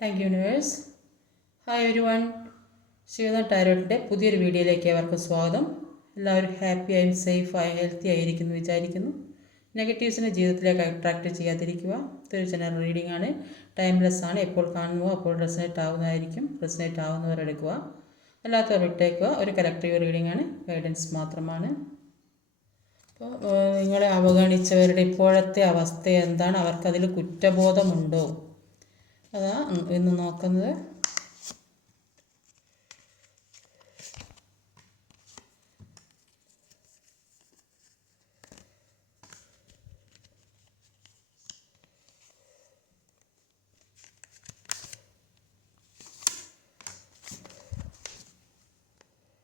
Thank you universe. Hi everyone, Shivana ടാരോട്ടിൻ്റെ പുതിയൊരു വീഡിയോയിലേക്ക് ഏവർക്കും സ്വാഗതം. എല്ലാവരും ഹാപ്പിയായും സേഫായും ഹെൽത്തി ആയിരിക്കുന്നു വിചാരിക്കുന്നു. നെഗറ്റീവ്സിനെ ജീവിതത്തിലേക്ക് അട്രാക്റ്റ് ചെയ്യാതിരിക്കുക. ഇതൊരു ജനറൽ റീഡിംഗ് ആണ്, ടൈംലെസ് ആണ്. എപ്പോൾ കാണുമോ അപ്പോൾ റെസനേറ്റ് ആവുന്നതായിരിക്കും. റെസനേറ്റ് ആവുന്നവർ എടുക്കുക, അല്ലാത്തവർ വിട്ടേക്കുക. ഒരു കളക്റ്റീവ് റീഡിംഗ് ആണ്, ഗൈഡൻസ് മാത്രമാണ്. അപ്പോൾ നിങ്ങളെ അവഗണിച്ചവരുടെ ഇപ്പോഴത്തെ അവസ്ഥ എന്താണ്? അവർക്കതിൽ കുറ്റബോധമുണ്ടോ? അതാ ഇന്ന് നോക്കുന്നത്.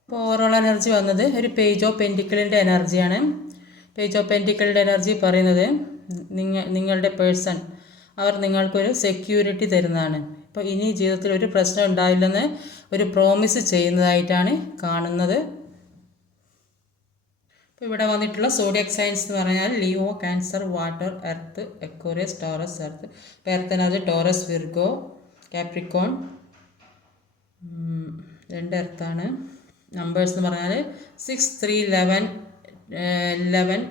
അപ്പോൾ ഓവറോൾ എനർജി വന്നത് ഒരു പേജ് ഓഫ് പെൻറ്റിക്കിളിൻ്റെ എനർജിയാണ്. പേജ് ഓഫ് പെൻറ്റിക്കിളിൻ്റെ എനർജി പറയുന്നത് നിങ്ങളുടെ പേഴ്സൺ അവർ നിങ്ങൾക്കൊരു സെക്യൂരിറ്റി തരുന്നതാണ്. ഇപ്പോൾ ഇനി ജീവിതത്തിൽ ഒരു പ്രശ്നം ഉണ്ടാവില്ലെന്ന് ഒരു പ്രോമിസ് ചെയ്യുന്നതായിട്ടാണ് കാണുന്നത്. ഇപ്പോൾ ഇവിടെ വന്നിട്ടുള്ള സോഡിയക് സയൻസ് എന്ന് പറഞ്ഞാൽ Leo, Cancer, water, earth, Aquarius, Taurus. Earth energy Taurus, Virgo, Capricorn, 2 എർത്താണ്. നമ്പേഴ്സ് എന്ന് പറഞ്ഞാൽ 6, 3, 11, 11,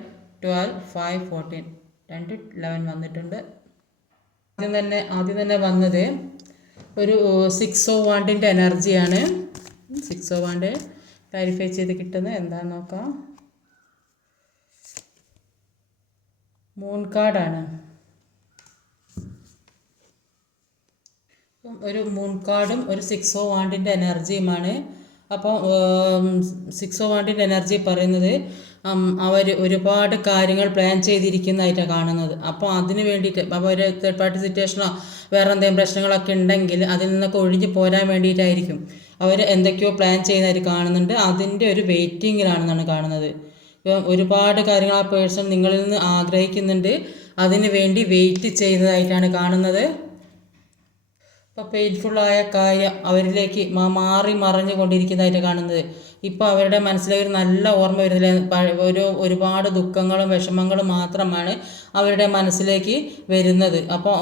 12, 5, 14, 2, 11 വന്നിട്ടുണ്ട്. ആദ്യം തന്നെ വന്നത് ഒരു 6 ഓഫ് വാണ്ടിൻ്റെ എനർജിയാണ്. 6 ഓഫ് വാണ്ട് ക്ലാരിഫൈ ചെയ്ത് കിട്ടുന്നത് എന്താണെന്ന് നോക്കാം. മൂൺ കാർഡാണ്. ഒരു മൂൺ കാർഡും ഒരു 6 ഓഫ് വാണ്ടിൻ്റെ എനർജിയുമാണ്. അപ്പോൾ 6 ഓഫ് വാണ്ടിൻ്റെ എനർജി പറയുന്നത് അവർ ഒരുപാട് കാര്യങ്ങൾ പ്ലാൻ ചെയ്തിരിക്കുന്നതായിട്ടാണ് കാണുന്നത്. അപ്പോൾ അതിന് വേണ്ടിയിട്ട് അവർ തേർഡ് പാർട്ടി സിറ്റുവേഷനോ വേറെ എന്തെങ്കിലും പ്രശ്നങ്ങളൊക്കെ ഉണ്ടെങ്കിൽ അതിൽ നിന്നൊക്കെ ഒഴിഞ്ഞു പോരാൻ വേണ്ടിയിട്ടായിരിക്കും അവർ എന്തൊക്കെയോ പ്ലാൻ ചെയ്യുന്നതായിട്ട് കാണുന്നുണ്ട്. അതിൻ്റെ ഒരു വെയിറ്റിങ്ങിലാണെന്നാണ് കാണുന്നത്. ഇപ്പം ഒരുപാട് കാര്യങ്ങൾ ആ പേഴ്സൺ നിങ്ങളിൽ നിന്ന് ആഗ്രഹിക്കുന്നുണ്ട്, അതിന് വേണ്ടി വെയിറ്റ് ചെയ്യുന്നതായിട്ടാണ് കാണുന്നത്. ഇപ്പോൾ പെയിൻഫുള്ളായ കാര്യം അവരിലേക്ക് മാറി മറിഞ്ഞു കൊണ്ടിരിക്കുന്നതായിട്ട് കാണുന്നത്. ഇപ്പോൾ അവരുടെ മനസ്സിലേക്ക് ഒരു നല്ല ഓർമ്മ വരുന്നില്ല. ഒരുപാട് ദുഃഖങ്ങളും വിഷമങ്ങളും മാത്രമാണ് അവരുടെ മനസ്സിലേക്ക് വരുന്നത്. അപ്പോൾ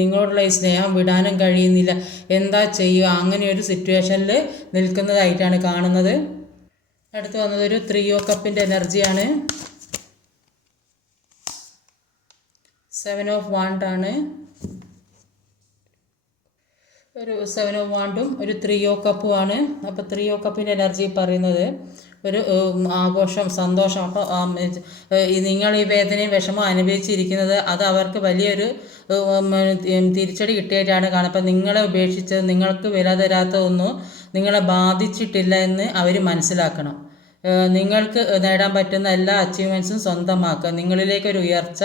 നിങ്ങളോടുള്ള ഈ സ്നേഹം വിടാനും കഴിയുന്നില്ല, എന്താ ചെയ്യുക, അങ്ങനെയൊരു സിറ്റുവേഷനിൽ നിൽക്കുന്നതായിട്ടാണ് കാണുന്നത്. അടുത്ത് വന്നത് ഒരു 3 ഓഫ് കപ്പിൻ്റെ എനർജിയാണ്. 7 ഓഫ് വാണ്ടാണ്. ഒരു 7 ഓഫ് വാണ്ടും ഒരു 3 ഓഫ് കപ്പുമാണ്. അപ്പോൾ 3 ഓഫ് കപ്പിൻ്റെ എനർജി പറയുന്നത് ഒരു ആഘോഷം, സന്തോഷം. അപ്പോൾ നിങ്ങൾ ഈ വേദനയും വിഷമം അനുഭവിച്ചിരിക്കുന്നത് അത് അവർക്ക് വലിയൊരു തിരിച്ചടി കിട്ടിയിട്ടാണ് കാണുന്നത്. അപ്പം നിങ്ങളെ ഉപേക്ഷിച്ചത്, നിങ്ങൾക്ക് വില തരാത്തതൊന്നും നിങ്ങളെ ബാധിച്ചിട്ടില്ല എന്ന് അവർ മനസ്സിലാക്കണം. നിങ്ങൾക്ക് നേടാൻ പറ്റുന്ന എല്ലാ അച്ചീവ്മെൻറ്റ്സും സ്വന്തമാക്കുക. നിങ്ങളിലേക്കൊരു ഉയർച്ച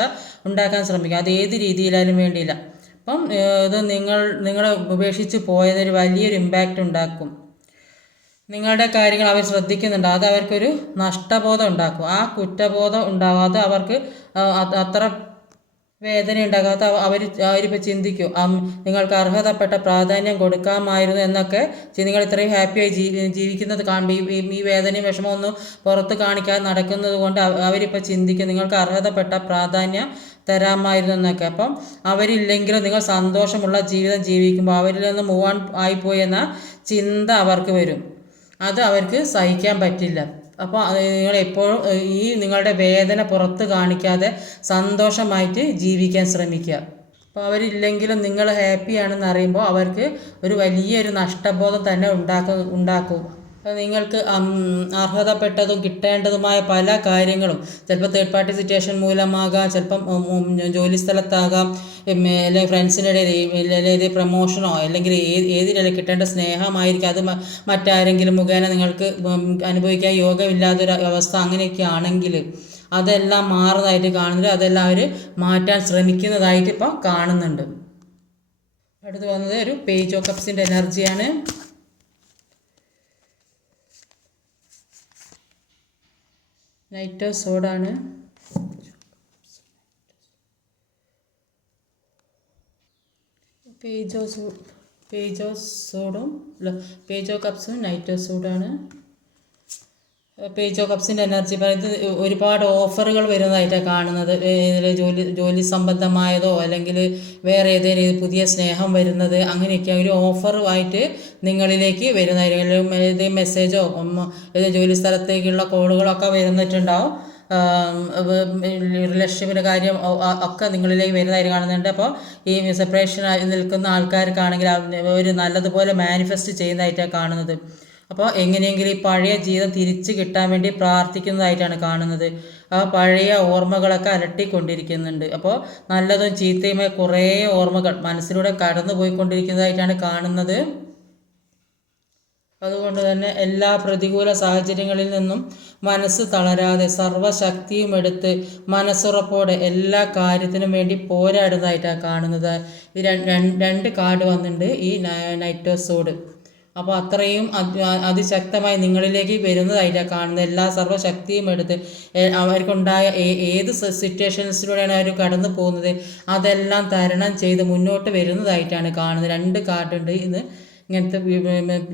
ഉണ്ടാക്കാൻ ശ്രമിക്കുക. അത് ഏത് രീതിയിലായാലും വേണ്ടിയില്ല. അപ്പം ഇത് നിങ്ങളെ ഉപേക്ഷിച്ച് പോയതൊരു വലിയൊരു ഇമ്പാക്റ്റ് ഉണ്ടാക്കും. നിങ്ങളുടെ കാര്യങ്ങൾ അവർ ശ്രദ്ധിക്കുന്നുണ്ട്, അത് അവർക്കൊരു നഷ്ടബോധം ഉണ്ടാക്കും. ആ കുറ്റബോധം ഉണ്ടാകാതെ അവർക്ക് അത്ര വേദന ഉണ്ടാകാത്ത അവരിപ്പോൾ ചിന്തിക്കും, നിങ്ങൾക്ക് അർഹതപ്പെട്ട പ്രാധാന്യം കൊടുക്കാമായിരുന്നു എന്നൊക്കെ. നിങ്ങൾ ഇത്രയും ഹാപ്പിയായി ജീവിക്കുന്നത് കാണുമ്പോൾ ഈ വേദനയും വിഷമമൊന്നും പുറത്ത് കാണിക്കാതെ നടക്കുന്നത് കൊണ്ട് അവരിപ്പോൾ ചിന്തിക്കും നിങ്ങൾക്ക് അർഹതപ്പെട്ട പ്രാധാന്യം തരാമായിരുന്നു എന്നൊക്കെ. അപ്പം അവരില്ലെങ്കിലും നിങ്ങൾ സന്തോഷമുള്ള ജീവിതം ജീവിക്കുമ്പോൾ അവരിൽ നിന്ന് മൂവ് ഓൺ ആയിപ്പോയി എന്ന ചിന്ത അവർക്ക് വരും. അത് അവർക്ക് സഹിക്കാൻ പറ്റില്ല. അപ്പോൾ നിങ്ങൾ എപ്പോഴും ഈ നിങ്ങളുടെ വേദന പുറത്ത് കാണിക്കാതെ സന്തോഷമായിട്ട് ജീവിക്കാൻ ശ്രമിക്കുക. അപ്പോൾ അവരില്ലെങ്കിലും നിങ്ങൾ ഹാപ്പിയാണെന്ന് അറിയുമ്പോൾ അവർക്ക് ഒരു വലിയൊരു നഷ്ടബോധം തന്നെ ഉണ്ടാക്കും. നിങ്ങൾക്ക് അർഹതപ്പെട്ടതും കിട്ടേണ്ടതുമായ പല കാര്യങ്ങളും ചിലപ്പോൾ തേർഡ് പാർട്ടി സിറ്റുവേഷൻ മൂലമാകാം, ചിലപ്പം ജോലി സ്ഥലത്താകാം, അല്ലെങ്കിൽ ഫ്രണ്ട്സിനിടയിൽ അല്ലെങ്കിൽ പ്രമോഷനോ അല്ലെങ്കിൽ ഏതിലല്ല കിട്ടേണ്ട സ്നേഹമായിരിക്കും. അത് മറ്റാരെങ്കിലും മുഖേന നിങ്ങൾക്ക് അനുഭവിക്കാൻ യോഗമില്ലാത്തൊരു അവസ്ഥ അങ്ങനെയൊക്കെ ആണെങ്കിൽ അതെല്ലാം മാറുന്നതായിട്ട് കാണുന്നുണ്ട്. അതെല്ലാം അവർ മാറ്റാൻ ശ്രമിക്കുന്നതായിട്ട് ഇപ്പോൾ കാണുന്നുണ്ട്. അടുത്ത് വന്നത് ഒരു പേജ് ഓഫ് കപ്സിൻ്റെ എനർജിയാണ്. നൈറ്റ് ഓഫ് സോഡാണ്. പേജ് ഓഫ് സോഡും പേജ് ഓഫ് കപ്സും നൈറ്റ് ഓഫ് സോഡാണ്. പേജ് ഓഫ് കപ്സിൻ്റെ എനർജി പറയുന്നത് ഒരുപാട് ഓഫറുകൾ വരുന്നതായിട്ടാണ് കാണുന്നത്. ജോലി സംബന്ധമായതോ അല്ലെങ്കിൽ വേറെ ഏതെങ്കിലും പുതിയ സ്നേഹം വരുന്നത് അങ്ങനെയൊക്കെ ഒരു ഓഫറുമായിട്ട് നിങ്ങളിലേക്ക് വരുന്നതായിരിക്കും. ഏതെങ്കിലും മെസ്സേജോ ഏതെങ്കിലും ജോലി സ്ഥലത്തേക്കുള്ള കോളുകളൊക്കെ വരുന്നിട്ടുണ്ടാവും. റിലേഷൻഷിപ്പിൻ്റെ കാര്യം ഒക്കെ നിങ്ങളിലേക്ക് വരുന്നതായിട്ട് കാണുന്നുണ്ട്. അപ്പോൾ ഈ സെപ്പറേഷൻ നിൽക്കുന്ന ആൾക്കാർക്കാണെങ്കിൽ ഒരു നല്ലതുപോലെ മാനിഫെസ്റ്റ് ചെയ്യുന്നതായിട്ടാണ് കാണുന്നത്. അപ്പോൾ എങ്ങനെയെങ്കിലും ഈ പഴയ ജീവിതം തിരിച്ചു കിട്ടാൻ വേണ്ടി പ്രാർത്ഥിക്കുന്നതായിട്ടാണ് കാണുന്നത്. ആ പഴയ ഓർമ്മകളൊക്കെ അലട്ടിക്കൊണ്ടിരിക്കുന്നുണ്ട്. അപ്പോൾ നല്ലതും ചീത്തയുമായ കുറേ ഓർമ്മകൾ മനസ്സിലൂടെ കടന്നു പോയിക്കൊണ്ടിരിക്കുന്നതായിട്ടാണ് കാണുന്നത്. അതുകൊണ്ട് തന്നെ എല്ലാ പ്രതികൂല സാഹചര്യങ്ങളിൽ നിന്നും മനസ്സ് തളരാതെ സർവ്വശക്തിയും എടുത്ത് മനസ്സുറപ്പോടെ എല്ലാ കാര്യത്തിനും വേണ്ടി പോരാടുന്നതായിട്ടാണ് കാണുന്നത്. ഈ രണ്ട് കാർഡ് വന്നിട്ടുണ്ട് ഈ നൈറ്റ് ഓഫ് സോഡ്. അപ്പോൾ അത്രയും അതിശക്തമായി നിങ്ങളിലേക്ക് വരുന്നതായിട്ടാണ് കാണുന്നത്. എല്ലാ സർവ്വശക്തിയും എടുത്ത് അവർക്കുണ്ടായ ഏത് സിറ്റുവേഷൻസിലൂടെയാണ് അവർ കടന്നു പോകുന്നത് അതെല്ലാം തരണം ചെയ്ത് മുന്നോട്ട് വരുന്നതായിട്ടാണ് കാണുന്നത്. രണ്ട് കാർഡുണ്ട് ഇന്ന് ഇങ്ങനത്തെ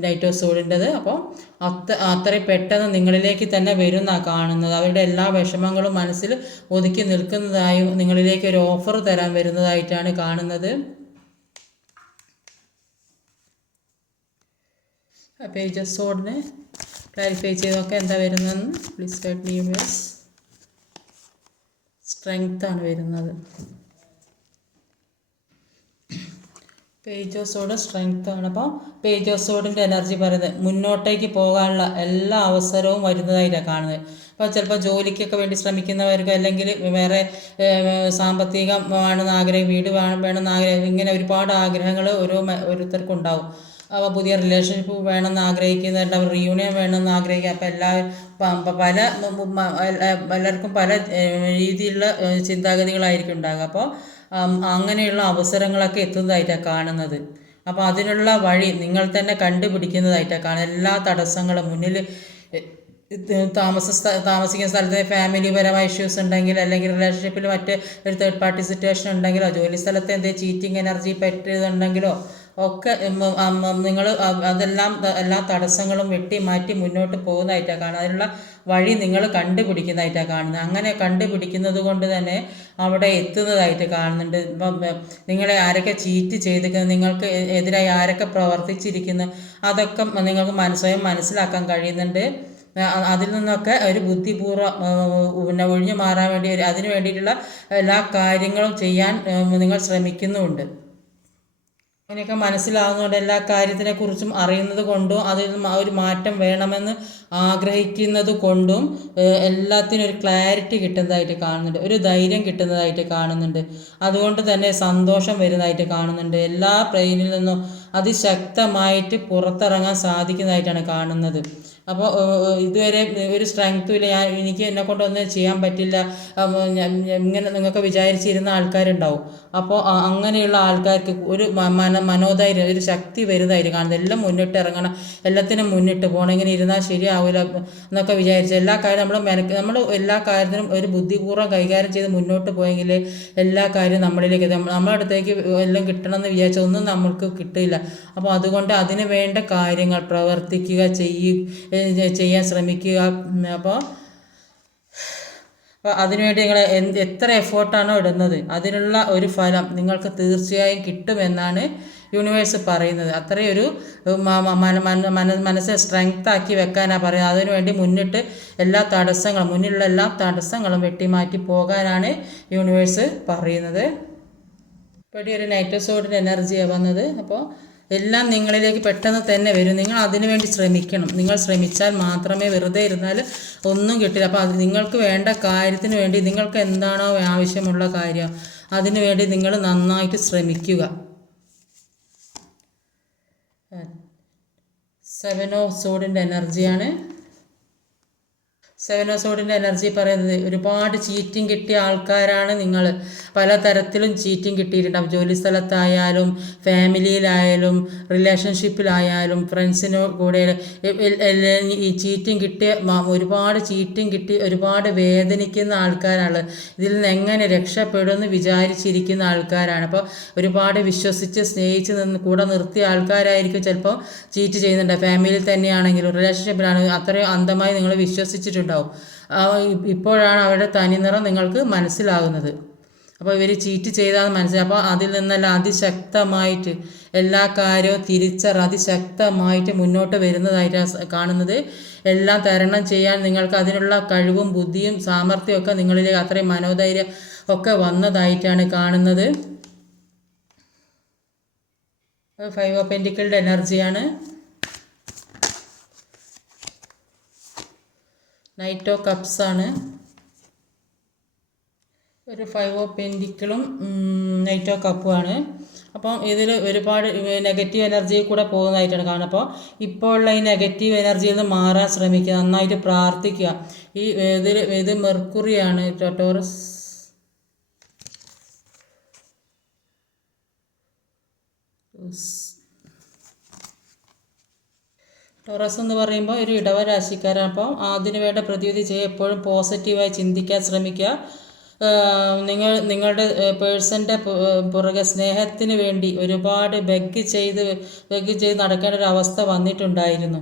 നൈറ്റ് ഓഫ് സോഡിൻ്റെത്. അപ്പോൾ അത്രയും പെട്ടെന്ന് നിങ്ങളിലേക്ക് തന്നെ വരുന്നതാണ് കാണുന്നത്. അവരുടെ എല്ലാ വിഷമങ്ങളും മനസ്സിൽ ഒതുക്കി നിൽക്കുന്നതായും നിങ്ങളിലേക്ക് ഒരു ഓഫർ തരാൻ വരുന്നതായിട്ടാണ് കാണുന്നത്. പേജ് ഓഫ് സോഡിനെ ക്ലാരിഫൈ ചെയ്തൊക്കെ എന്താ വരുന്നതെന്ന് please guide me universe. Strength ആണ് വരുന്നത്. പേജ് ഓഫ് സോഡ് സ്ട്രെങ്ത് ആണ്. അപ്പോൾ പേജ് ഓഫ് സോഡിൻ്റെ എനർജി പറയുന്നത് മുന്നോട്ടേക്ക് പോകാനുള്ള എല്ലാ അവസരവും വരുന്നതായിട്ടാണ് കാണുന്നത്. അപ്പോൾ ചിലപ്പോൾ ജോലിക്കൊക്കെ വേണ്ടി ശ്രമിക്കുന്നവർക്ക് അല്ലെങ്കിൽ വേറെ സാമ്പത്തികം വേണമെന്ന് ആഗ്രഹം, വീട് വേണമെന്ന് ആഗ്രഹം, ഇങ്ങനെ ഒരുപാട് ആഗ്രഹങ്ങൾ ഓരോരുത്തർക്കും ഉണ്ടാവും. അപ്പോൾ പുതിയ റിലേഷൻഷിപ്പ് വേണമെന്ന് ആഗ്രഹിക്കുന്നുണ്ട്, അവർ റീയൂണിയൻ വേണമെന്ന് ആഗ്രഹിക്കുക. അപ്പോൾ എല്ലാവർക്കും പല രീതിയിലുള്ള ചിന്താഗതികളായിരിക്കും ഉണ്ടാകുക. അപ്പോൾ അങ്ങനെയുള്ള അവസരങ്ങളൊക്കെ എത്തുന്നതായിട്ടാണ് കാണുന്നത്. അപ്പോൾ അതിനുള്ള വഴി നിങ്ങൾ തന്നെ കണ്ടുപിടിക്കുന്നതായിട്ടാണ് കാണുന്നത്. എല്ലാ തടസ്സങ്ങളും മുന്നിൽ താമസിക്കുന്ന സ്ഥലത്ത് ഫാമിലിപരമായ ഇഷ്യൂസ് ഉണ്ടെങ്കിൽ അല്ലെങ്കിൽ റിലേഷൻഷിപ്പിൽ മറ്റ് ഒരു തേർഡ് പാർട്ടി സിറ്റുവേഷൻ ഉണ്ടെങ്കിലോ ജോലി സ്ഥലത്ത് എന്തെങ്കിലും ചീറ്റിംഗ് എനർജി പറ്റിയതുണ്ടെങ്കിലോ ഒക്കെ നിങ്ങൾ അതെല്ലാം എല്ലാ തടസ്സങ്ങളും വെട്ടി മാറ്റി മുന്നോട്ട് പോകുന്നതായിട്ടാണ് കാണുന്നത്. അതിനുള്ള വഴി നിങ്ങൾ കണ്ടുപിടിക്കുന്നതായിട്ടാണ് കാണുന്നത്. അങ്ങനെ കണ്ടുപിടിക്കുന്നത് കൊണ്ട് തന്നെ അവിടെ എത്തുന്നതായിട്ട് കാണുന്നുണ്ട്. ഇപ്പം നിങ്ങളെ ആരൊക്കെ ചീറ്റ് ചെയ്തിരിക്കുന്നത്, നിങ്ങൾക്ക് എതിരായി ആരൊക്കെ പ്രവർത്തിച്ചിരിക്കുന്നു അതൊക്കെ നിങ്ങൾക്ക് സ്വയം മനസ്സിലാക്കാൻ കഴിയുന്നുണ്ട്. അതിൽ നിന്നൊക്കെ ഒരു ബുദ്ധിപൂർവ്വം ഒഴിഞ്ഞു മാറാൻ വേണ്ടി അതിന് വേണ്ടിയിട്ടുള്ള എല്ലാ കാര്യങ്ങളും ചെയ്യാൻ നിങ്ങൾ ശ്രമിക്കുന്നുമുണ്ട്. അങ്ങനെയൊക്കെ മനസ്സിലാകുന്നതുകൊണ്ട് എല്ലാ കാര്യത്തിനെക്കുറിച്ചും അറിയുന്നത് കൊണ്ടും അതിൽ ഒരു മാറ്റം വേണമെന്ന് ആഗ്രഹിക്കുന്നത് കൊണ്ടും എല്ലാത്തിനും ഒരു ക്ലാരിറ്റി കിട്ടുന്നതായിട്ട് കാണുന്നുണ്ട്, ഒരു ധൈര്യം കിട്ടുന്നതായിട്ട് കാണുന്നുണ്ട്. അതുകൊണ്ട് തന്നെ സന്തോഷം വരുന്നതായിട്ട് കാണുന്നുണ്ട്. എല്ലാ പെയിനിൽ നിന്നും അതിശക്തമായിട്ട് പുറത്തിറങ്ങാൻ സാധിക്കുന്നതായിട്ടാണ് കാണുന്നത്. അപ്പോൾ ഇതുവരെ ഒരു സ്ട്രെങ്ത്തും ഇല്ല, എനിക്ക് എന്നെ കൊണ്ടൊന്നും ചെയ്യാൻ പറ്റില്ല, ഇങ്ങനെ നിങ്ങൾക്ക് വിചാരിച്ചിരുന്ന ആൾക്കാരുണ്ടാവും. അപ്പോൾ അങ്ങനെയുള്ള ആൾക്കാർക്ക് ഒരു മനോധൈര്യം, ഒരു ശക്തി വരുന്നതായിട്ട് കാണുന്നത്. എല്ലാം മുന്നിട്ട് ഇറങ്ങണം, എല്ലാത്തിനും മുന്നിട്ട് പോകണം, ഇങ്ങനെ ഇരുന്നാൽ ശരിയാവില്ല എന്നൊക്കെ വിചാരിച്ച് എല്ലാ കാര്യം നമ്മൾ എല്ലാ കാര്യത്തിനും ഒരു ബുദ്ധിപൂർവ്വം കൈകാര്യം ചെയ്ത് മുന്നോട്ട് പോയെങ്കിൽ എല്ലാ കാര്യവും നമ്മളിലേക്ക് നമ്മുടെ അടുത്തേക്ക് എല്ലാം കിട്ടണമെന്ന് വിചാരിച്ചാൽ ഒന്നും നമ്മൾക്ക് കിട്ടില്ല. അപ്പോൾ അതുകൊണ്ട് അതിന് വേണ്ട കാര്യങ്ങൾ പ്രവർത്തിക്കുക, ചെയ്യാൻ ശ്രമിക്കുക. അപ്പോൾ അതിനുവേണ്ടി നിങ്ങൾ എത്ര എഫേർട്ടാണോ ഇടുന്നത് അതിനുള്ള ഒരു ഫലം നിങ്ങൾക്ക് തീർച്ചയായും കിട്ടുമെന്നാണ് യൂണിവേഴ്സ് പറയുന്നത്. അത്രയൊരു മനസ്സെ സ്ട്രെങ്താക്കി വെക്കാനാണ് പറയുന്നത്. അതിനുവേണ്ടി മുന്നിലുള്ള എല്ലാ തടസ്സങ്ങളും വെട്ടിമാറ്റി പോകാനാണ് യൂണിവേഴ്സ് പറയുന്നത്. ഇവിടെ ഒരു നൈറ്റ് ഓഫ് സോഡിൻ്റെ എനർജിയാണ് വന്നത്. അപ്പോൾ എല്ലാം നിങ്ങളിലേക്ക് പെട്ടെന്ന് തന്നെ വരും. നിങ്ങൾ അതിനു വേണ്ടി ശ്രമിക്കണം. നിങ്ങൾ ശ്രമിച്ചാൽ മാത്രമേ, വെറുതെ ഇരുന്നാൽ ഒന്നും കിട്ടില്ല. അപ്പോൾ അത് നിങ്ങൾക്ക് വേണ്ട കാര്യത്തിന് വേണ്ടി നിങ്ങൾക്ക് എന്താണോ ആവശ്യമുള്ള കാര്യം അതിനു വേണ്ടി നിങ്ങൾ നന്നായിട്ട് ശ്രമിക്കുക. 7 ഓഫ് സോഡിൻ്റെ എനർജിയാണ്. സെവൻ ഓഫ് സോഡിൻ്റെ എനർജി പറയുന്നത് ഒരുപാട് ചീറ്റിംഗ് കിട്ടിയ ആൾക്കാരാണ് നിങ്ങൾ. പലതരത്തിലും ചീറ്റിംഗ് കിട്ടിയിട്ടുണ്ടാവും. ജോലി സ്ഥലത്തായാലും ഫാമിലിയിലായാലും റിലേഷൻഷിപ്പിലായാലും ഫ്രണ്ട്സിനോ കൂടെ ഈ ചീറ്റിംഗ് കിട്ടിയ ഒരുപാട് ചീറ്റിംഗ് കിട്ടി ഒരുപാട് വേദനിക്കുന്ന ആൾക്കാരാണ്. ഇതിൽ നിന്ന് എങ്ങനെ രക്ഷപ്പെടുമെന്ന് വിചാരിച്ചിരിക്കുന്ന ആൾക്കാരാണ്. അപ്പോൾ ഒരുപാട് വിശ്വസിച്ച് സ്നേഹിച്ച് കൂടെ നിർത്തിയ ആൾക്കാരായിരിക്കും ചിലപ്പോൾ ചീറ്റ് ചെയ്യുന്നുണ്ട്. ഫാമിലിയിൽ തന്നെയാണെങ്കിലും റിലേഷൻഷിപ്പിലാണെങ്കിലും അത്രയും അന്ധമായി നിങ്ങൾ വിശ്വസിച്ചിട്ടുണ്ടാവും. ഇപ്പോഴാണ് അവരുടെ തനിനിറം നിങ്ങൾക്ക് മനസ്സിലാകുന്നത്. അപ്പോൾ ഇവർ ചീറ്റ് ചെയ്താന്ന് മനസ്സിലായി. അപ്പോൾ അതിൽ നിന്നെല്ലാം അതിശക്തമായിട്ട് എല്ലാ കാര്യവും അതിശക്തമായിട്ട് മുന്നോട്ട് വരുന്നതായിട്ടാണ് കാണുന്നത്. എല്ലാം തരണം ചെയ്യാൻ നിങ്ങൾക്ക് അതിനുള്ള കഴിവും ബുദ്ധിയും സാമർഥ്യവും ഒക്കെ നിങ്ങളിലേക്ക് അത്രയും മനോധൈര്യം ഒക്കെ വന്നതായിട്ടാണ് കാണുന്നത്. 5 ഓഫ് പെന്റിക്കിളുടെ എനർജിയാണ്. നൈറ്റ് ഓഫ് കപ്സ് ആണ്. ഒരു 5 ഓഫ് പെന്റിക്കിളും നൈറ്റ് ഓഫ് കപ്പുമാണ്. അപ്പം ഇതിൽ ഒരുപാട് നെഗറ്റീവ് എനർജി കൂടെ പോകുന്നതായിട്ടാണ് കാണുന്നത്. അപ്പോൾ ഇപ്പോൾ ഉള്ള ഈ നെഗറ്റീവ് എനർജിയിൽ നിന്ന് മാറാൻ ശ്രമിക്കുക, നന്നായിട്ട് പ്രാർത്ഥിക്കുക. ഇത് മെർക്കുറിയാണ്. ടോറസ് ടോറസ് എന്ന് പറയുമ്പോൾ ഒരു ഇടവ രാശിക്കാരാണ്. അപ്പോൾ അതിന് വേണ്ട പ്രതിവിധി ചെയ്യുക. എപ്പോഴും പോസിറ്റീവായി ചിന്തിക്കാൻ ശ്രമിക്കുക. നിങ്ങളുടെ പേഴ്സൻ്റെ പുറകെ സ്നേഹത്തിന് വേണ്ടി ഒരുപാട് ബെഗ് ചെയ്ത് നടക്കേണ്ട ഒരു അവസ്ഥ വന്നിട്ടുണ്ടായിരുന്നു.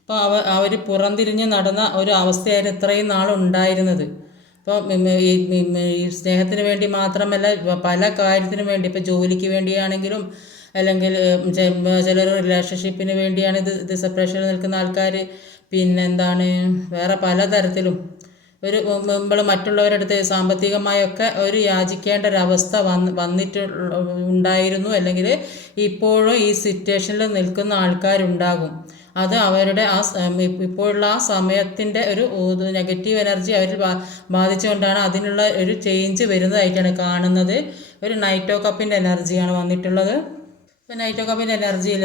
അപ്പോൾ അവർ പുറംതിരിഞ്ഞ് നടന്ന ഒരു അവസ്ഥയായിരുന്നു ഇത്രയും നാളുണ്ടായിരുന്നത്. അപ്പോൾ ഈ സ്നേഹത്തിന് വേണ്ടി മാത്രമല്ല, പല കാര്യത്തിനും വേണ്ടി, ഇപ്പോൾ ജോലിക്ക് വേണ്ടിയാണെങ്കിലും അല്ലെങ്കിൽ ചിലർ റിലേഷൻഷിപ്പിന് വേണ്ടിയാണ് ഇത് സെപ്പറേഷനിൽ നിൽക്കുന്ന ആൾക്കാർ. പിന്നെന്താണ്, വേറെ പലതരത്തിലും നമ്മൾ മറ്റുള്ളവരുടെ അടുത്ത് സാമ്പത്തികമായൊക്കെ ഒരു യാചിക്കേണ്ട ഒരവസ്ഥ ഉണ്ടായിരുന്നു. അല്ലെങ്കിൽ ഇപ്പോഴും ഈ സിറ്റുവേഷനിൽ നിൽക്കുന്ന ആൾക്കാരുണ്ടാകും. അത് അവരുടെ ഇപ്പോഴുള്ള ആ സമയത്തിൻ്റെ ഒരു നെഗറ്റീവ് എനർജി അവരിൽ ബാധിച്ചുകൊണ്ടാണ് അതിനുള്ള ഒരു ചേഞ്ച് വരുന്നതായിട്ടാണ് കാണുന്നത്. ഒരു നൈറ്റ് ഓഫ് കപ്പിൻ്റെ എനർജിയാണ് വന്നിട്ടുള്ളത്. ഇപ്പോൾ നൈറ്റ് ഓഫ് കപ്പിൻ്റെ എനർജിയിൽ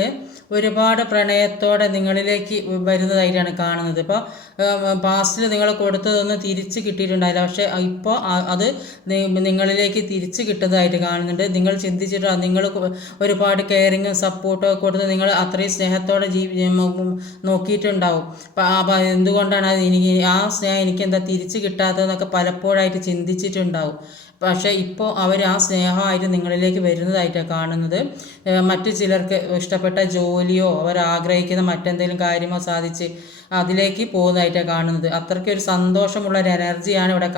ഒരുപാട് പ്രണയത്തോടെ നിങ്ങളിലേക്ക് വരുന്നതായിട്ടാണ് കാണുന്നത്. ഇപ്പോൾ പാസ്റ്റിൽ നിങ്ങൾ കൊടുത്തതൊന്നും തിരിച്ച് കിട്ടിയിട്ടുണ്ടായില്ല, പക്ഷേ ഇപ്പോൾ അത് നിങ്ങളിലേക്ക് തിരിച്ച് കിട്ടുന്നതായിട്ട് കാണുന്നുണ്ട്. നിങ്ങൾ ചിന്തിച്ചിട്ട് നിങ്ങൾ ഒരുപാട് കെയറിങ്ങും സപ്പോർട്ടും ഒക്കെ കൊടുത്ത് നിങ്ങൾ അത്രയും സ്നേഹത്തോടെ നോക്കിയിട്ടുണ്ടാവും. അപ്പോൾ എന്തുകൊണ്ടാണ് ആ സ്നേഹം എനിക്കെന്താ തിരിച്ച് കിട്ടാത്തതെന്നൊക്കെ പലപ്പോഴായിട്ട് ചിന്തിച്ചിട്ടുണ്ടാവും. പക്ഷേ ഇപ്പോൾ അവർ ആ സ്നേഹമായിട്ട് നിങ്ങളിലേക്ക് വരുന്നതായിട്ടാണ് കാണുന്നത്. മറ്റു ചിലർക്ക് ഇഷ്ടപ്പെട്ട ജോലിയോ അവർ ആഗ്രഹിക്കുന്ന മറ്റെന്തെങ്കിലും കാര്യമോ സാധിച്ച് അതിലേക്ക് പോകുന്നതായിട്ടാണ് കാണുന്നത്. അത്രയ്ക്ക് ഒരു സന്തോഷമുള്ള ഒരു എനർജിയാണ് ഇവിടെ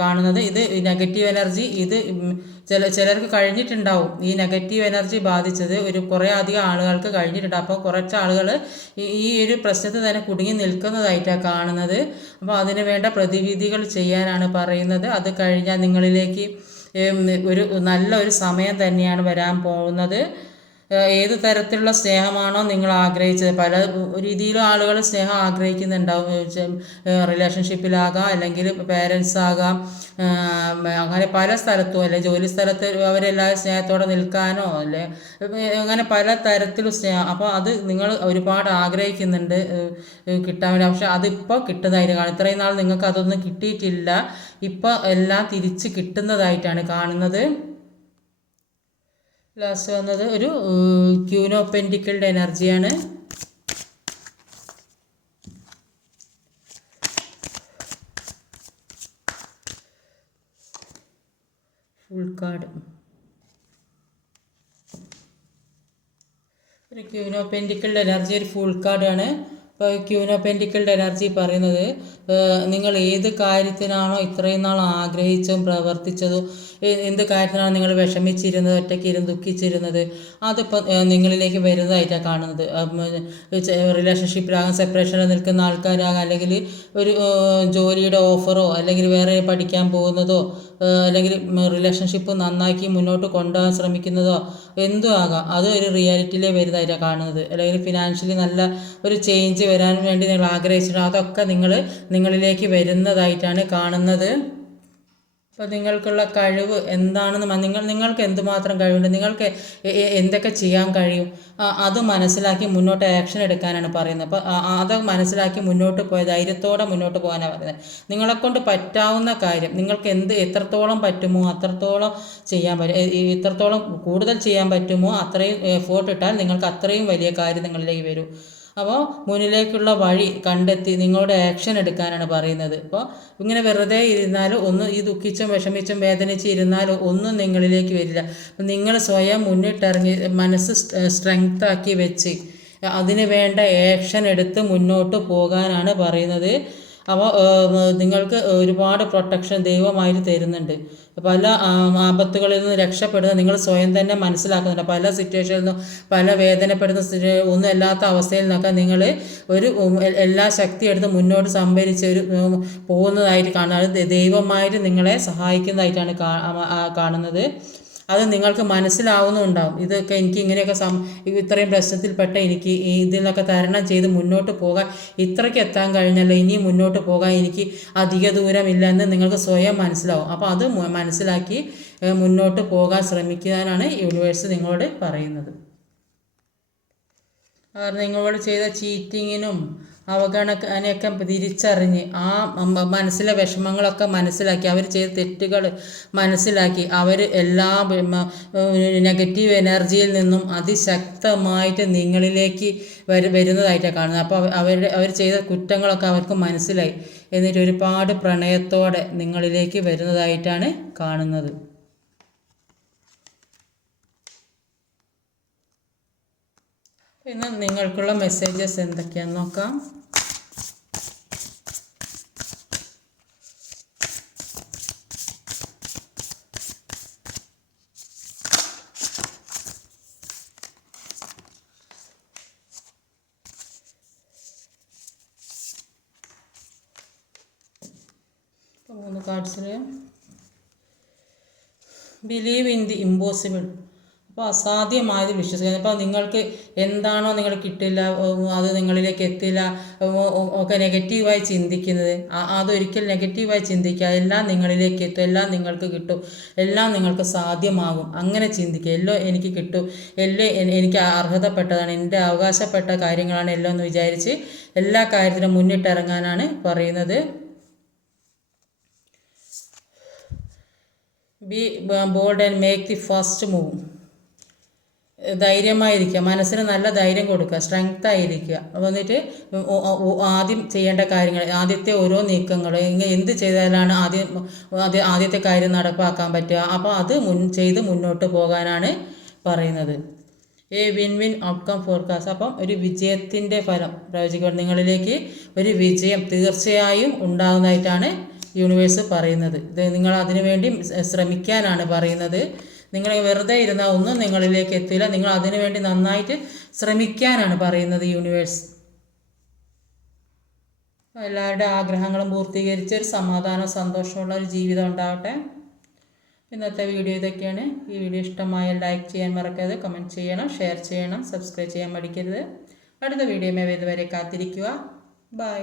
കാണുന്നത്. ഇത് നെഗറ്റീവ് എനർജി ഇത് ചിലർക്ക് കഴിഞ്ഞിട്ടുണ്ടാവും. ഈ നെഗറ്റീവ് എനർജി ബാധിച്ചത് കുറേ അധികം ആളുകൾക്ക് കഴിഞ്ഞിട്ടുണ്ട്. അപ്പോൾ കുറച്ച് ആളുകൾ ഈ ഒരു പ്രശ്നത്തിൽ തന്നെ കുടുങ്ങി നിൽക്കുന്നതായിട്ടാണ് കാണുന്നത്. അപ്പോൾ അതിന് വേണ്ട പ്രതിവിധികൾ ചെയ്യാനാണ് പറയുന്നത്. അത് കഴിഞ്ഞാൽ നിങ്ങളിലേക്ക് നല്ല ഒരു സമയം തന്നെയാണ് വരാൻ പോകുന്നത്. ഏത് തരത്തിലുള്ള സ്നേഹമാണോ നിങ്ങൾ ആഗ്രഹിച്ചത്, പല രീതിയിലും ആളുകൾ സ്നേഹം ആഗ്രഹിക്കുന്നുണ്ടാവും. റിലേഷൻഷിപ്പിലാകാം, അല്ലെങ്കിൽ പേരൻസ് ആകാം, അങ്ങനെ പല സ്ഥലത്തും, അല്ലെ ജോലി സ്ഥലത്ത് അവരെല്ലാവരും സ്നേഹത്തോടെ നിൽക്കാനോ അല്ലെ അങ്ങനെ പല തരത്തിലും സ്നേഹം. അപ്പോൾ അത് നിങ്ങൾ ഒരുപാട് ആഗ്രഹിക്കുന്നുണ്ട് കിട്ടാൻ വേണ്ടി. പക്ഷെ അതിപ്പോൾ കിട്ടുന്നതായിട്ട് കാണും. ഇത്രയും നാൾ നിങ്ങൾക്ക് അതൊന്നും കിട്ടിയിട്ടില്ല. ഇപ്പോൾ എല്ലാം തിരിച്ച് കിട്ടുന്നതായിട്ടാണ് കാണുന്നത്. ലാസ്റ്റ് വന്നത് ഒരു ക്യൂൻ ഓഫ് പെന്റിക്കിളുടെ എനർജിയാണ്. Full card. ഒരു ക്യൂൻ ഓഫ് പെന്റിക്കിളുടെ എനർജി ഒരു ഫുൾ കാർഡാണ്. ഇപ്പോൾ ക്യൂൻ ഓഫ് പെന്റിക്കിളുടെ എനർജി പറയുന്നത് നിങ്ങൾ ഏത് കാര്യത്തിനാണോ ഇത്രയും നാൾ ആഗ്രഹിച്ചും പ്രവർത്തിച്ചതും എന്ത് കാര്യത്തിനാണ് നിങ്ങൾ വിഷമിച്ചിരുന്നത്, ഒറ്റയ്ക്കിരുന്ന് ദുഃഖിച്ചിരുന്നത്, അതിപ്പോൾ നിങ്ങളിലേക്ക് വരുന്നതായിട്ടാണ് കാണുന്നത്. റിലേഷൻഷിപ്പിലാകാം, സെപ്പറേഷനിൽ നിൽക്കുന്ന ആൾക്കാരാകാം, അല്ലെങ്കിൽ ഒരു ജോലിയുടെ ഓഫറോ അല്ലെങ്കിൽ വേറെ പഠിക്കാൻ പോകുന്നതോ അല്ലെങ്കിൽ റിലേഷൻഷിപ്പ് നന്നാക്കി മുന്നോട്ട് കൊണ്ടുപോകാൻ ശ്രമിക്കുന്നതോ എന്തും ആകാം. അത് ഒരു റിയാലിറ്റിയിലേ വരുന്നതായിട്ടാണ് കാണുന്നത്. അല്ലെങ്കിൽ ഫിനാൻഷ്യലി നല്ല ഒരു ചേഞ്ച് വരാൻ വേണ്ടി നിങ്ങൾ ആഗ്രഹിച്ചിട്ടുണ്ടോ, അതൊക്കെ നിങ്ങളിലേക്ക് വരുന്നതായിട്ടാണ് കാണുന്നത്. അപ്പോൾ നിങ്ങൾക്കുള്ള കഴിവ് എന്താണെന്ന് നിങ്ങൾക്ക് എന്തുമാത്രം കഴിവുണ്ട്, നിങ്ങൾക്ക് എന്തൊക്കെ ചെയ്യാൻ കഴിയും, അത് മനസ്സിലാക്കി മുന്നോട്ട് ആക്ഷൻ എടുക്കാനാണ് പറയുന്നത്. അപ്പോൾ അത് മനസ്സിലാക്കി മുന്നോട്ട് പോയ ധൈര്യത്തോടെ മുന്നോട്ട് പോകാനാണ് പറയുന്നത്. നിങ്ങളെക്കൊണ്ട് പറ്റാവുന്ന കാര്യം നിങ്ങൾക്ക് എത്രത്തോളം പറ്റുമോ അത്രത്തോളം ചെയ്യാൻ പറ്റും. എത്രത്തോളം കൂടുതൽ ചെയ്യാൻ പറ്റുമോ അത്രയും എഫേർട്ട് ഇട്ടാൽ നിങ്ങൾക്ക് അത്രയും വലിയ കാര്യം നിങ്ങളിലേക്ക് വരും. അപ്പോൾ മുന്നിലേക്കുള്ള വഴി കണ്ടെത്തി നിങ്ങളുടെ ആക്ഷൻ എടുക്കാനാണ് പറയുന്നത്. അപ്പോൾ ഇങ്ങനെ വെറുതെ ഇരുന്നാൽ ഈ ദുഃഖിച്ചും വിഷമിച്ചും വേദനിച്ച് ഇരുന്നാൽ ഒന്നും നിങ്ങളിലേക്ക് വരില്ല. അപ്പം നിങ്ങൾ സ്വയം മുന്നിട്ടിറങ്ങി മനസ്സ് സ്ട്രെങ്ത് ആക്കി വെച്ച് അതിന് വേണ്ട ആക്ഷൻ എടുത്ത് മുന്നോട്ട് പോകാനാണ് പറയുന്നത്. അപ്പോൾ നിങ്ങൾക്ക് ഒരുപാട് പ്രൊട്ടക്ഷൻ ദൈവമായിട്ട് തരുന്നുണ്ട്. പല ആപത്തുകളിൽ നിന്ന് രക്ഷപ്പെടുന്ന നിങ്ങൾ സ്വയം തന്നെ മനസ്സിലാക്കുന്നുണ്ട്. പല സിറ്റുവേഷനിൽ നിന്നും പല വേദനപ്പെടുന്ന ഒന്നും അല്ലാത്ത അവസ്ഥയിൽ നിന്നൊക്കെ നിങ്ങൾ എല്ലാ ശക്തി എടുത്ത് മുന്നോട്ട് സംഭരിച്ച് പോകുന്നതായിട്ട് കാണുന്നത്. ദൈവമായിട്ട് നിങ്ങളെ സഹായിക്കുന്നതായിട്ടാണ് കാണുന്നത്. അത് നിങ്ങൾക്ക് മനസ്സിലാവുന്നുണ്ടാവും. ഇതൊക്കെ എനിക്ക് ഇങ്ങനെയൊക്കെ ഇത്രയും പ്രശ്നത്തിൽപ്പെട്ട എനിക്ക് ഇതിൽ നിന്നൊക്കെ തരണം ചെയ്ത് മുന്നോട്ട് പോകാൻ ഇത്രയ്ക്ക് എത്താൻ കഴിഞ്ഞല്ലോ, ഇനിയും മുന്നോട്ട് പോകാൻ എനിക്ക് അധിക ദൂരമില്ല എന്ന് നിങ്ങൾക്ക് സ്വയം മനസ്സിലാവും. അപ്പോൾ അത് മനസ്സിലാക്കി മുന്നോട്ട് പോകാൻ ശ്രമിക്കാനാണ് യൂണിവേഴ്സ് നിങ്ങളോട് പറയുന്നത്. നിങ്ങളോട് ചെയ്ത ചീറ്റിങ്ങിനും അവഗണനയൊക്കെ തിരിച്ചറിഞ്ഞ് മനസ്സിലെ വിഷമങ്ങളൊക്കെ മനസ്സിലാക്കി അവർ ചെയ്ത തെറ്റുകൾ മനസ്സിലാക്കി അവർ എല്ലാ നെഗറ്റീവ് എനർജിയിൽ നിന്നും അതിശക്തമായിട്ട് നിങ്ങളിലേക്ക് വരുന്നതായിട്ടാണ് കാണുന്നത്. അപ്പോൾ അവർ ചെയ്ത കുറ്റങ്ങളൊക്കെ അവർക്ക് മനസ്സിലായി. എന്നിട്ട് ഒരുപാട് പ്രണയത്തോടെ നിങ്ങളിലേക്ക് വരുന്നതായിട്ടാണ് കാണുന്നത്. ഇന്ന് നിങ്ങൾക്കുള്ള മെസ്സേജസ് എന്തൊക്കെയാണെന്ന് നോക്കാം. ഇപ്പോൾ 3 കാർഡ്സിൽ ബിലീവ് ഇൻ ദി ഇമ്പോസിബിൾ. അപ്പോൾ അസാധ്യമായത് വിശ്വസിക്കുന്നത്. അപ്പോൾ നിങ്ങൾക്ക് എന്താണോ നിങ്ങൾ കിട്ടില്ല, അത് നിങ്ങളിലേക്ക് എത്തില്ല ഒക്കെ നെഗറ്റീവായി ചിന്തിക്കുന്നത്, അതൊരിക്കൽ നെഗറ്റീവായി ചിന്തിക്കുക. എല്ലാം നിങ്ങളിലേക്ക് എത്തും, എല്ലാം നിങ്ങൾക്ക് കിട്ടും, എല്ലാം നിങ്ങൾക്ക് സാധ്യമാകും. അങ്ങനെ ചിന്തിക്കുക. എല്ലാം എനിക്ക് കിട്ടും, എല്ലാം എനിക്ക് അർഹതപ്പെട്ടതാണ്, എൻ്റെ അവകാശപ്പെട്ട കാര്യങ്ങളാണ് എല്ലാം എന്ന് വിചാരിച്ച് എല്ലാ കാര്യത്തിനും മുന്നിട്ടിറങ്ങാനാണ് പറയുന്നത്. Be bold and make the first move. ധൈര്യമായിരിക്കുക, മനസ്സിന് നല്ല ധൈര്യം കൊടുക്കുക, സ്ട്രെങ്ത് ആയിരിക്കുക. വന്നിട്ട് ആദ്യം ചെയ്യേണ്ട കാര്യങ്ങൾ, ആദ്യത്തെ ഓരോ നീക്കങ്ങൾ എന്ത് ചെയ്താലാണ് ആദ്യത്തെ കാര്യം നടപ്പാക്കാൻ പറ്റുക, അപ്പോൾ അത് ചെയ്ത് മുന്നോട്ട് പോകാനാണ് പറയുന്നത്. Win win outcome forecast. അപ്പം ഒരു വിജയത്തിൻ്റെ ഫലം പ്രവചിക്കുക. നിങ്ങളിലേക്ക് ഒരു വിജയം തീർച്ചയായും ഉണ്ടാകുന്നതായിട്ടാണ് യൂണിവേഴ്സ് പറയുന്നത്. ഇത് നിങ്ങൾ അതിനു വേണ്ടി ശ്രമിക്കാനാണ് പറയുന്നത്. നിങ്ങൾ വെറുതെ ഇരുന്നാൽ ഒന്നും നിങ്ങളിലേക്ക് എത്തില്ല. നിങ്ങൾ അതിനു വേണ്ടി നന്നായിട്ട് ശ്രമിക്കാനാണ് പറയുന്നത് യൂണിവേഴ്സ്. എല്ലാവരുടെ ആഗ്രഹങ്ങളും പൂർത്തീകരിച്ച് ഒരു സമാധാനം സന്തോഷമുള്ള ഒരു ജീവിതം ഉണ്ടാവട്ടെ. ഇന്നത്തെ വീഡിയോ ഇതൊക്കെയാണ്. ഈ വീഡിയോ ഇഷ്ടമായാൽ ലൈക്ക് ചെയ്യാൻ മറക്കരുത്, കമൻറ്റ് ചെയ്യണം, ഷെയർ ചെയ്യണം, സബ്സ്ക്രൈബ് ചെയ്യാൻ മടിക്കരുത്. അടുത്ത വീഡിയോയുമായി വരുന്നവരെ കാത്തിരിക്കുക. ബൈ.